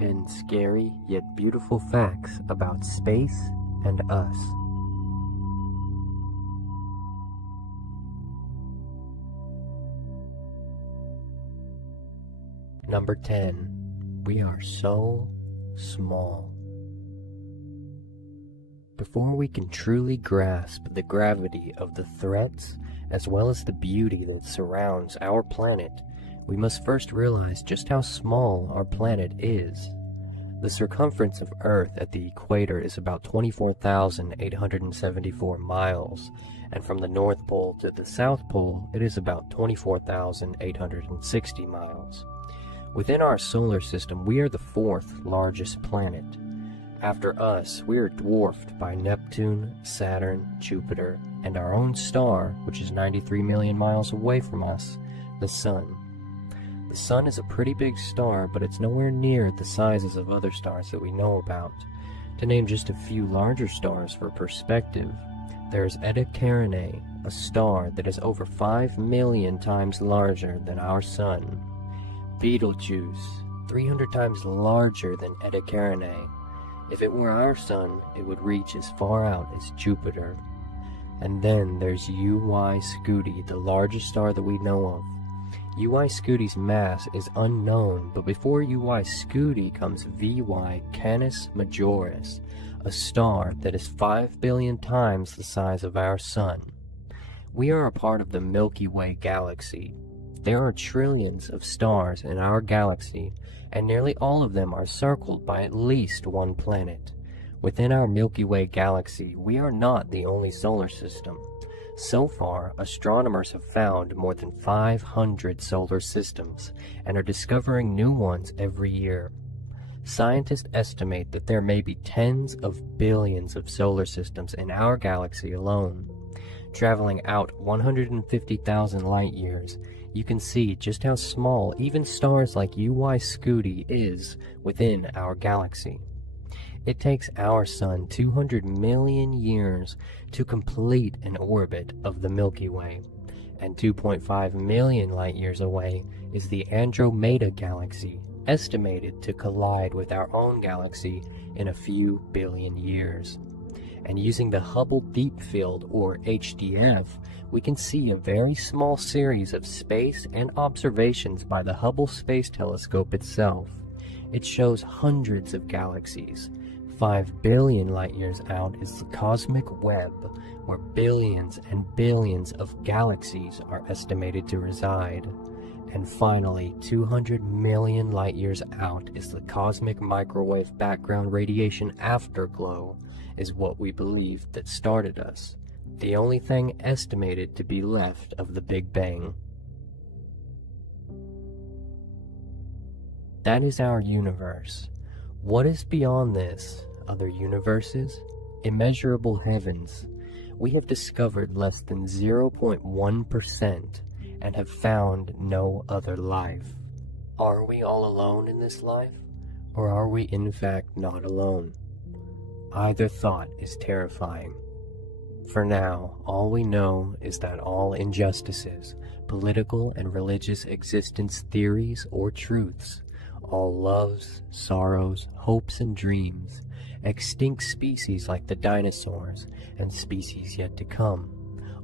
10 scary yet beautiful facts about space and us. Number 10. We are so small. Before we can truly grasp the gravity of the threats as well as the beauty that surrounds our planet, we must first realize just how small our planet is. The circumference of Earth at the equator is about 24,874 miles, and from the North Pole to the South Pole it is about 24,860 miles. Within our solar system, we are the fourth largest planet. After us, we are dwarfed by Neptune, Saturn, Jupiter, and our own star, which is 93 million miles away from us, the Sun. The Sun is a pretty big star, but it's nowhere near the sizes of other stars that we know about. To name just a few larger stars for perspective, there's Eta Carinae, a star that is over 5 million times larger than our Sun. Betelgeuse, 300 times larger than Eta Carinae. If it were our Sun, it would reach as far out as Jupiter. And then there's UY Scuti, the largest star that we know of. UY Scuti's mass is unknown, but before UY Scuti comes VY Canis Majoris, a star that is 5 billion times the size of our Sun. We are a part of the Milky Way galaxy. There are trillions of stars in our galaxy, and nearly all of them are circled by at least one planet. Within our Milky Way galaxy, we are not the only solar system. So far, astronomers have found more than 500 solar systems and are discovering new ones every year. Scientists estimate that there may be tens of billions of solar systems in our galaxy alone. Traveling out 150,000 light years, you can see just how small even stars like UY Scuti is within our galaxy. It takes our Sun 200 million years to complete an orbit of the Milky Way, and 2.5 million light years away is the Andromeda Galaxy, estimated to collide with our own galaxy in a few billion years. And using the Hubble Deep Field, or HDF, we can see a very small series of space and observations by the Hubble Space Telescope itself. It shows hundreds of galaxies. 5 billion light years out is the cosmic web, where billions and billions of galaxies are estimated to reside. And finally, 200 million light years out is the cosmic microwave background radiation afterglow, is what we believe that started us, the only thing estimated to be left of the Big Bang. That is our universe. What is beyond this? Other universes? Immeasurable heavens? We have discovered less than 0.1% and have found no other life. Are we all alone in this life? Or are we in fact not alone? Either thought is terrifying. For now, all we know is that all injustices, political and religious existence theories or truths, all loves, sorrows, hopes and dreams, extinct species like the dinosaurs, and species yet to come,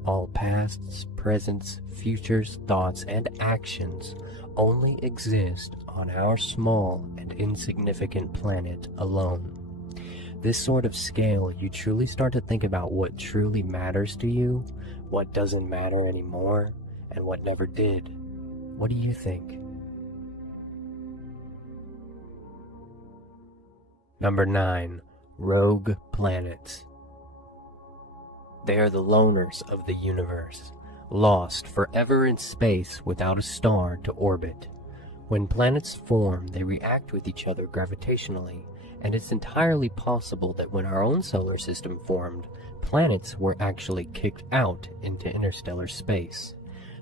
all pasts, presents, futures, thoughts, and actions only exist on our small and insignificant planet alone. This sort of scale, you truly start to think about what truly matters to you, what doesn't matter anymore, and what never did. What do you think? Number 9. Rogue planets. They are the loners of the universe, lost forever in space without a star to orbit. When planets form, they react with each other gravitationally, and it's entirely possible that when our own solar system formed, planets were actually kicked out into interstellar space.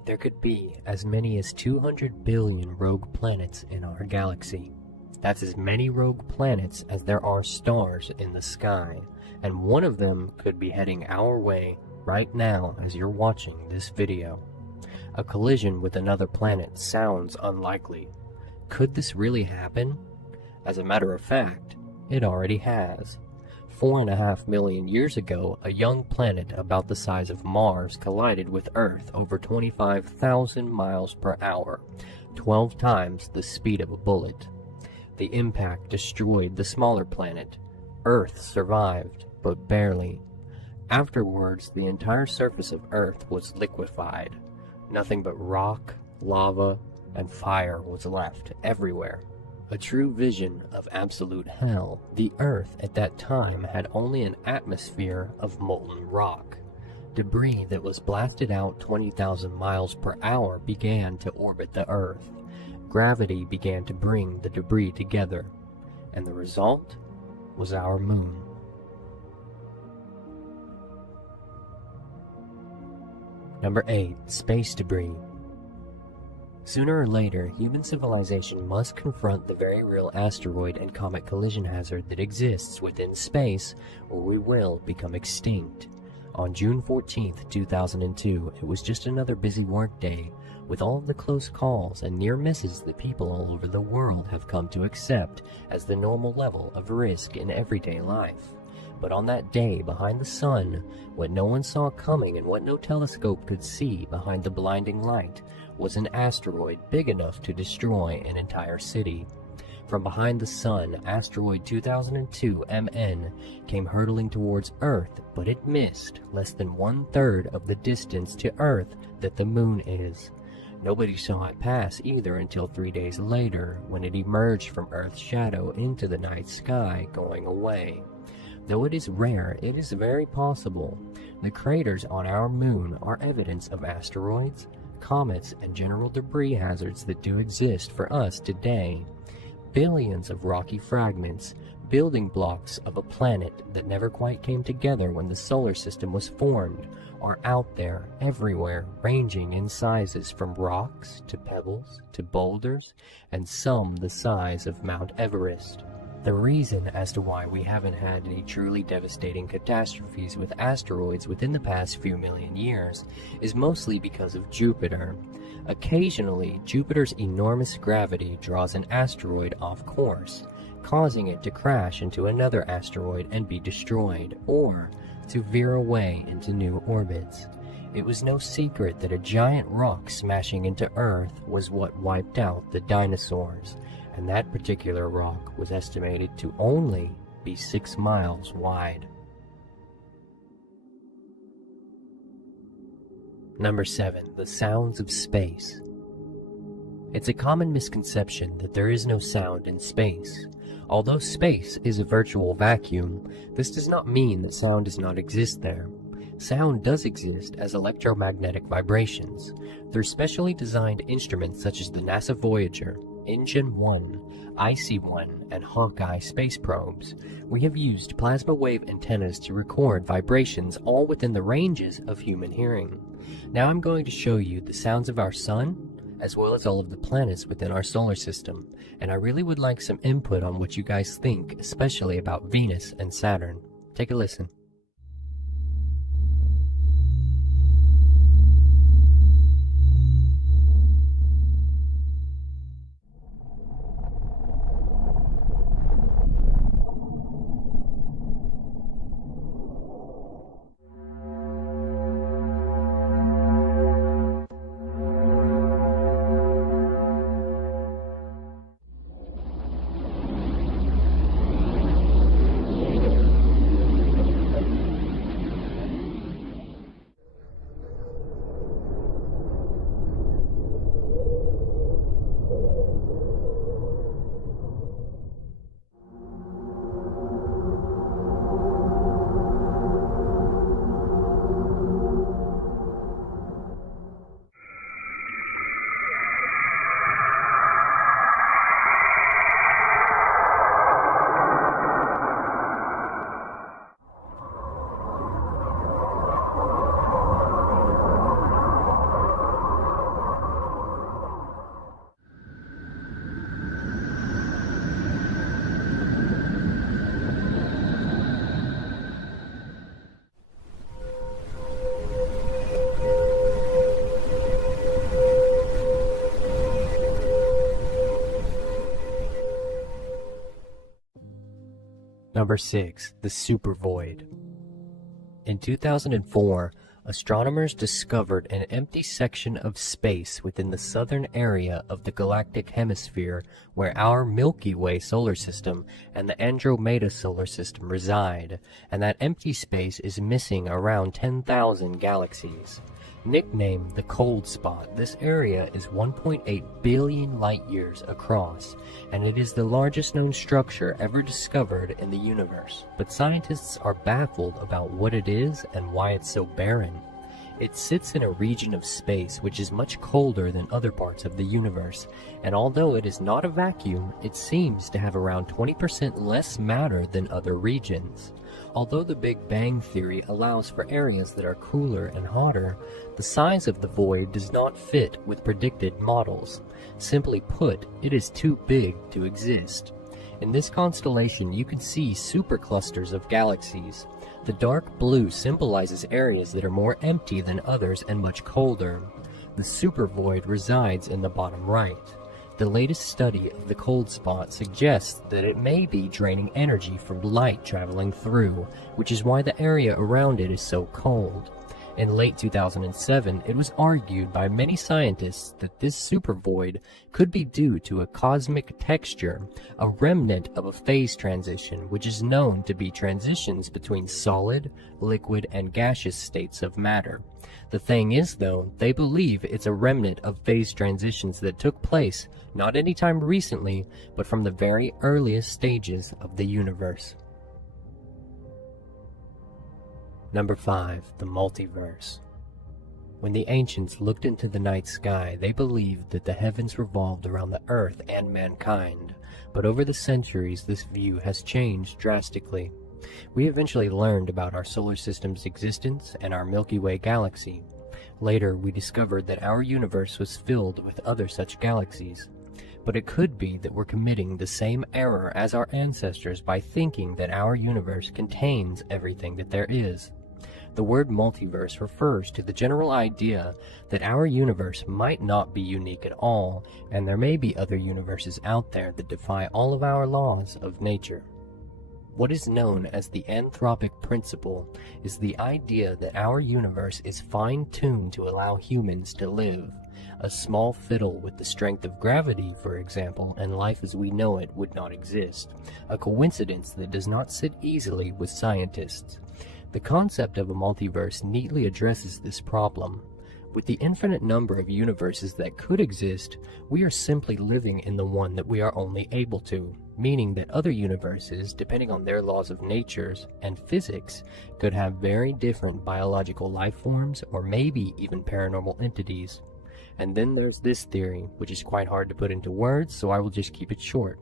There could be as many as 200 billion rogue planets in our galaxy. That's as many rogue planets as there are stars in the sky, and one of them could be heading our way right now as you're watching this video. A collision with another planet sounds unlikely. Could this really happen? As a matter of fact, it already has. 4.5 million years ago, a young planet about the size of Mars collided with Earth over 25,000 miles per hour, 12 times the speed of a bullet. The impact destroyed the smaller planet. Earth survived, but barely. Afterwards, the entire surface of Earth was liquefied. Nothing but rock, lava, and fire was left everywhere. A true vision of absolute hell. The Earth at that time had only an atmosphere of molten rock. Debris that was blasted out 20,000 miles per hour began to orbit the Earth. Gravity began to bring the debris together, and the result was our moon. Number 8. Space debris. Sooner or later, human civilization must confront the very real asteroid and comet collision hazard that exists within space, or we will become extinct. On June 14, 2002, it was just another busy workday, with all of the close calls and near misses that people all over the world have come to accept as the normal level of risk in everyday life. But on that day behind the sun, what no one saw coming and what no telescope could see behind the blinding light was an asteroid big enough to destroy an entire city. From behind the sun, asteroid 2002 MN came hurtling towards Earth, but it missed less than 1/3 of the distance to Earth that the moon is. Nobody saw it pass either until 3 days later, when it emerged from Earth's shadow into the night sky, going away. Though it is rare, it is very possible. The craters on our moon are evidence of asteroids, comets, and general debris hazards that do exist for us today. Billions of rocky fragments, building blocks of a planet that never quite came together when the solar system was formed, are out there everywhere, ranging in sizes from rocks to pebbles to boulders, and some the size of Mount Everest. The reason as to why we haven't had any truly devastating catastrophes with asteroids within the past few million years is mostly because of Jupiter. Occasionally, Jupiter's enormous gravity draws an asteroid off course, causing it to crash into another asteroid and be destroyed, or to veer away into new orbits. It was no secret that a giant rock smashing into Earth was what wiped out the dinosaurs, and that particular rock was estimated to only be 6 miles wide. Number 7. The sounds of space. It's a common misconception that there is no sound in space. Although space is a virtual vacuum, this does not mean that sound does not exist there. Sound does exist as electromagnetic vibrations. Through specially designed instruments such as the NASA Voyager, InGen-1, IC-1, and Hawkeye space probes, we have used plasma wave antennas to record vibrations all within the ranges of human hearing. Now I'm going to show you the sounds of our sun, as well as all of the planets within our solar system, and I really would like some input on what you guys think, especially about Venus and Saturn. Take a listen. Number 6. The Supervoid. In 2004, astronomers discovered an empty section of space within the southern area of the galactic hemisphere where our Milky Way solar system and the Andromeda solar system reside, and that empty space is missing around 10,000 galaxies. Nicknamed the Cold Spot, this area is 1.8 billion light-years across, and it is the largest known structure ever discovered in the universe. But scientists are baffled about what it is and why it's so barren. It sits in a region of space which is much colder than other parts of the universe, and although it is not a vacuum, it seems to have around 20% less matter than other regions. Although the Big Bang Theory allows for areas that are cooler and hotter, the size of the void does not fit with predicted models. Simply put, it is too big to exist. In this constellation, you can see superclusters of galaxies. The dark blue symbolizes areas that are more empty than others and much colder. The supervoid resides in the bottom right. The latest study of the cold spot suggests that it may be draining energy from light traveling through, which is why the area around it is so cold. In late 2007, it was argued by many scientists that this supervoid could be due to a cosmic texture, a remnant of a phase transition, which is known to be transitions between solid, liquid, and gaseous states of matter. The thing is, though, they believe it's a remnant of phase transitions that took place not anytime recently, but from the very earliest stages of the universe. Number 5. The Multiverse. When the ancients looked into the night sky, they believed that the heavens revolved around the earth and mankind, but over the centuries this view has changed drastically. We eventually learned about our solar system's existence and our Milky Way galaxy. Later, we discovered that our universe was filled with other such galaxies. But it could be that we're committing the same error as our ancestors by thinking that our universe contains everything that there is. The word multiverse refers to the general idea that our universe might not be unique at all, and there may be other universes out there that defy all of our laws of nature. What is known as the anthropic principle is the idea that our universe is fine-tuned to allow humans to live. A small fiddle with the strength of gravity, for example, and life as we know it would not exist. A coincidence that does not sit easily with scientists. The concept of a multiverse neatly addresses this problem. With the infinite number of universes that could exist, we are simply living in the one that we are only able to, meaning that other universes, depending on their laws of nature and physics, could have very different biological life forms or maybe even paranormal entities. And then there's this theory, which is quite hard to put into words, so I will just keep it short.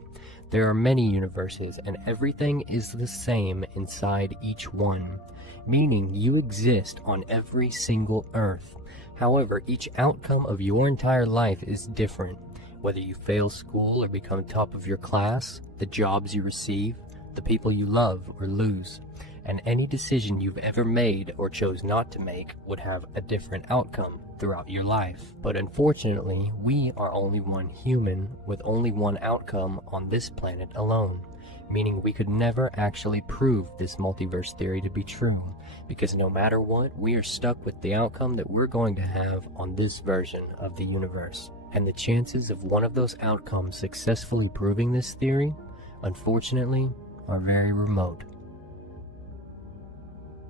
There are many universes, and everything is the same inside each one, meaning you exist on every single Earth. However, each outcome of your entire life is different, whether you fail school or become top of your class, the jobs you receive, the people you love or lose, and any decision you've ever made or chose not to make would have a different outcome throughout your life. But unfortunately, we are only one human with only one outcome on this planet alone, meaning we could never actually prove this multiverse theory to be true, because no matter what, we are stuck with the outcome that we're going to have on this version of the universe. And the chances of one of those outcomes successfully proving this theory, unfortunately, are very remote.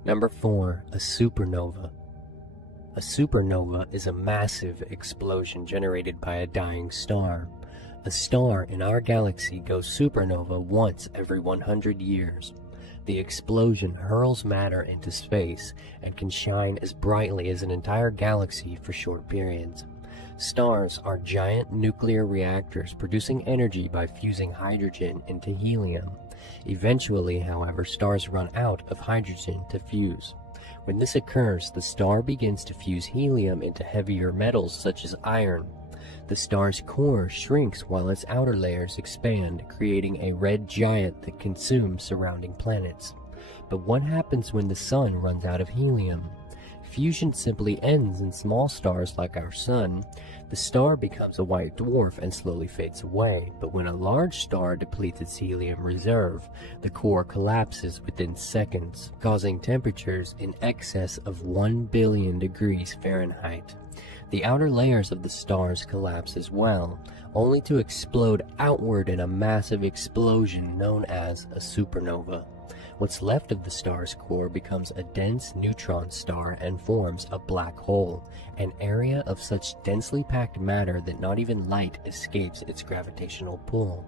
Number 4. A supernova. A supernova is a massive explosion generated by a dying star. A star in our galaxy goes supernova once every 100 years. The explosion hurls matter into space and can shine as brightly as an entire galaxy for short periods. Stars are giant nuclear reactors producing energy by fusing hydrogen into helium. Eventually, however, stars run out of hydrogen to fuse. When this occurs, the star begins to fuse helium into heavier metals such as iron. The star's core shrinks while its outer layers expand, creating a red giant that consumes surrounding planets. But what happens when the sun runs out of helium? fusion simply ends in small stars like our Sun, the star becomes a white dwarf and slowly fades away. But when a large star depletes its helium reserve, the core collapses within seconds, causing temperatures in excess of 1 billion degrees Fahrenheit. The outer layers of the stars collapse as well, only to explode outward in a massive explosion known as a supernova. What's left of the star's core becomes a dense neutron star and forms a black hole, an area of such densely packed matter that not even light escapes its gravitational pull.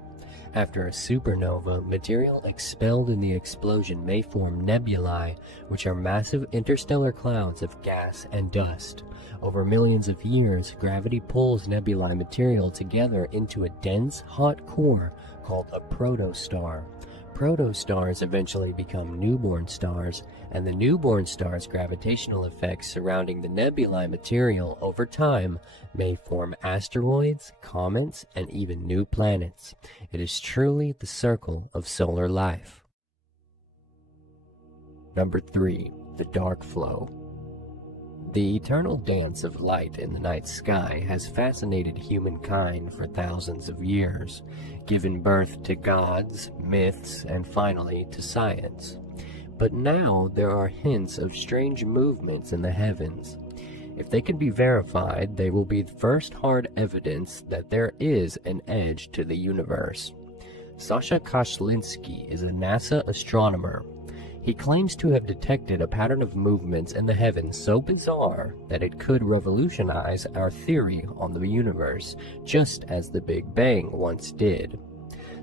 After a supernova, material expelled in the explosion may form nebulae, which are massive interstellar clouds of gas and dust. Over millions of years, gravity pulls nebulae material together into a dense, hot core called a protostar. Protostars eventually become newborn stars, and the newborn star's gravitational effects surrounding the nebulae material over time may form asteroids, comets, and even new planets. It is truly the circle of solar life. Number 3. The dark flow. The eternal dance of light in the night sky has fascinated humankind for thousands of years, given birth to gods, myths, and finally to science. But now there are hints of strange movements in the heavens. If they can be verified, they will be the first hard evidence that there is an edge to the universe. Sasha Kashlinsky is a NASA astronomer. He claims to have detected a pattern of movements in the heavens so bizarre that it could revolutionize our theory on the universe, just as the Big Bang once did.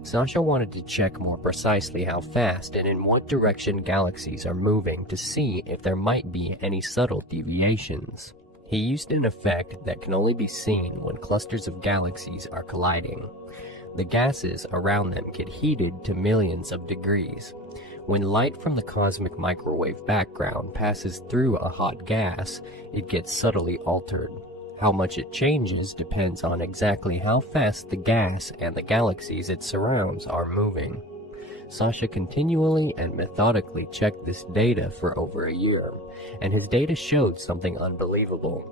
Sasha wanted to check more precisely how fast and in what direction galaxies are moving to see if there might be any subtle deviations. He used an effect that can only be seen when clusters of galaxies are colliding. The gases around them get heated to millions of degrees. When light from the cosmic microwave background passes through a hot gas, it gets subtly altered. How much it changes depends on exactly how fast the gas and the galaxies it surrounds are moving. Sasha continually and methodically checked this data for over a year, and his data showed something unbelievable.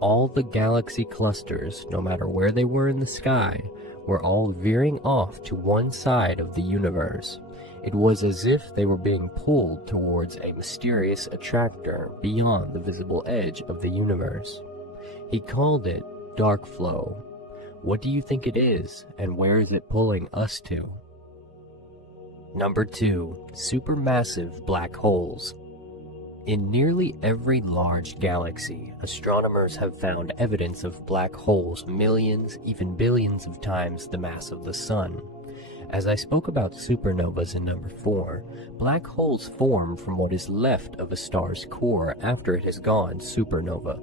All the galaxy clusters, no matter where they were in the sky, were all veering off to one side of the universe. It was as if they were being pulled towards a mysterious attractor beyond the visible edge of the universe. He called it dark flow. What do you think it is, and where is it pulling us to? Number 2. Supermassive black holes. In nearly every large galaxy, astronomers have found evidence of black holes millions, even billions of times the mass of the Sun. As I spoke about supernovas in number 4, black holes form from what is left of a star's core after it has gone supernova.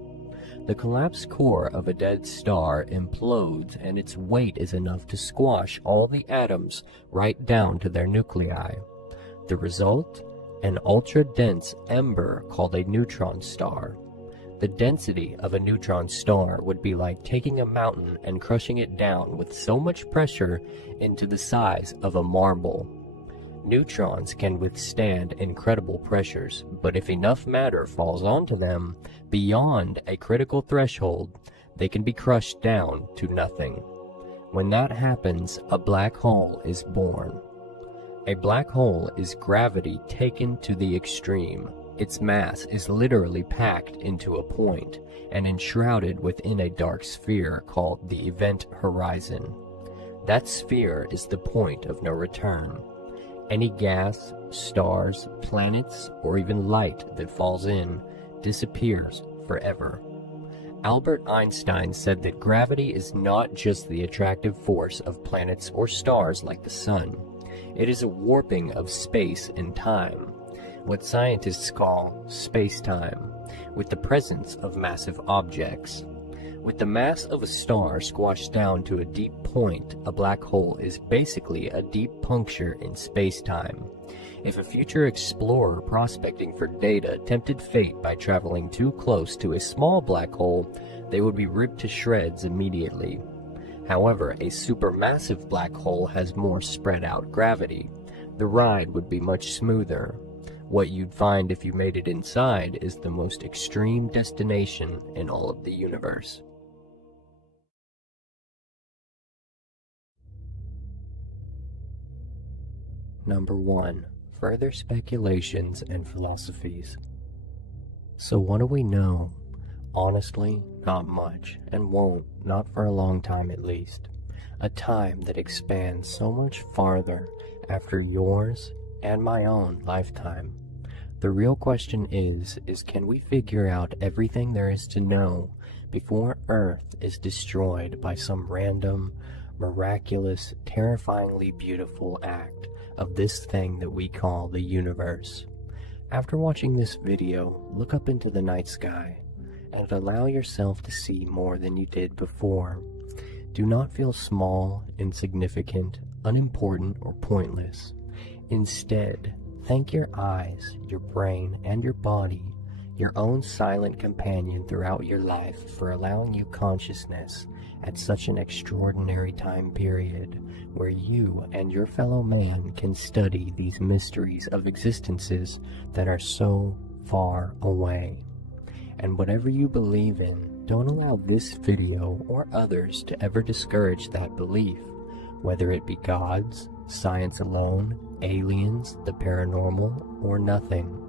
The collapsed core of a dead star implodes, and its weight is enough to squash all the atoms right down to their nuclei. The result? An ultra-dense ember called a neutron star. The density of a neutron star would be like taking a mountain and crushing it down with so much pressure into the size of a marble. Neutrons can withstand incredible pressures, but if enough matter falls onto them beyond a critical threshold, they can be crushed down to nothing. When that happens, a black hole is born. A black hole is gravity taken to the extreme. Its mass is literally packed into a point and enshrouded within a dark sphere called the event horizon. That sphere is the point of no return. Any gas, stars, planets, or even light that falls in disappears forever. Albert Einstein said that gravity is not just the attractive force of planets or stars like the Sun. It is a warping of space and time, what scientists call space-time, with the presence of massive objects. With the mass of a star squashed down to a deep point, a black hole is basically a deep puncture in space-time. If a future explorer prospecting for data tempted fate by traveling too close to a small black hole, they would be ripped to shreds immediately. However, a supermassive black hole has more spread-out gravity. The ride would be much smoother. What you'd find if you made it inside is the most extreme destination in all of the universe. Number 1. Further speculations and philosophies. So what do we know? Honestly, not much, and won't, not for a long time at least. A time that expands so much farther after yours and my own lifetime. The real question is can we figure out everything there is to know before Earth is destroyed by some random, miraculous, terrifyingly beautiful act of this thing that we call the universe? After watching this video, look up into the night sky and allow yourself to see more than you did before. Do not feel small, insignificant, unimportant, or pointless. Instead, thank your eyes, your brain, and your body, your own silent companion throughout your life, for allowing you consciousness at such an extraordinary time period where you and your fellow man can study these mysteries of existences that are so far away. And whatever you believe in, don't allow this video or others to ever discourage that belief, whether it be gods, science alone, aliens, the paranormal, or nothing.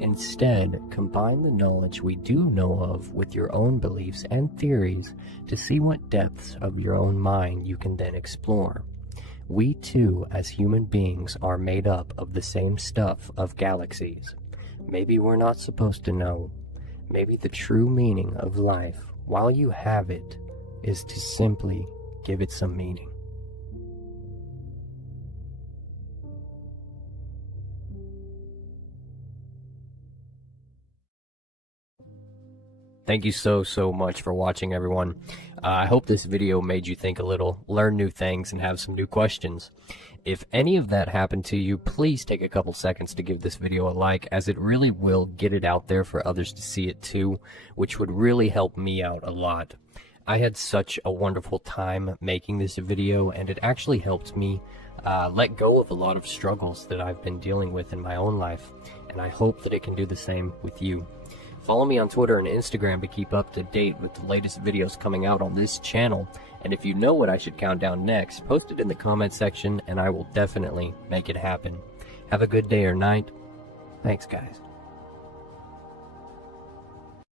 Instead, combine the knowledge we do know of with your own beliefs and theories to see what depths of your own mind you can then explore. We too, as human beings, are made up of the same stuff of galaxies. Maybe we're not supposed to know. Maybe the true meaning of life, while you have it, is to simply give it some meaning. Thank you so much for watching, everyone. I hope this video made you think a little, learn new things, and have some new questions. If any of that happened to you, please take a couple seconds to give this video a like, as it really will get it out there for others to see it too, which would really help me out a lot. I had such a wonderful time making this video, and it actually helped me let go of a lot of struggles that I've been dealing with in my own life, and I hope that it can do the same with you. Follow me on Twitter and Instagram to keep up to date with the latest videos coming out on this channel. And if you know what I should count down next, post it in the comment section and I will definitely make it happen. Have a good day or night. Thanks, guys.